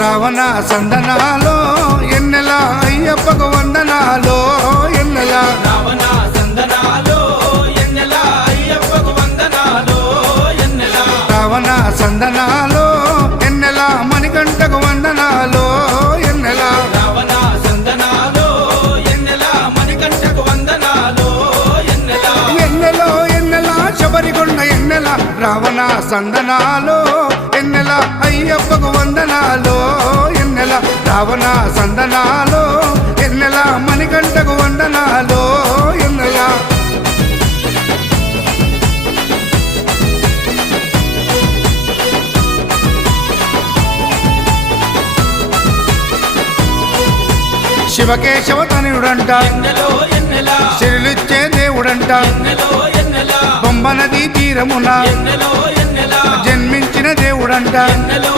రావణ సందనాలో ఎన్నెల అయ్యప్పకు వందనాలో ఎన్నెల రావణ సందనాలో ఎన్నెల అయ్యప్పకు వందనాలో ఎన్నెల రావణ సందనాలో ఎన్నెల మణికంఠకు వందనాలో ఎన్నెల రావణ సందనాలో ఎన్నెల మణికంఠకు వందనాలో ఎన్నెల ఎన్నెలో ఎన్నెల శబరికొండ ఎన్నెల రావణ సందనాలో ఎన్నెల అయ్యప్పకు వందనాలో ఎన్నెల రావణ సందనాలో ఎన్నెల మణికంఠకు వందనాలో ఎన్నెల శివకేశవ తనయుడంట ఎన్నెలో ఎన్నెల శిరులిచ్చే దేవుడంట ఎన్నెలో ఎన్నెల బొమ్మ నదీ తీరమున ఎన్నెలో ఎన్నెల జన్మించిన దేవుడంట ఎన్నెలో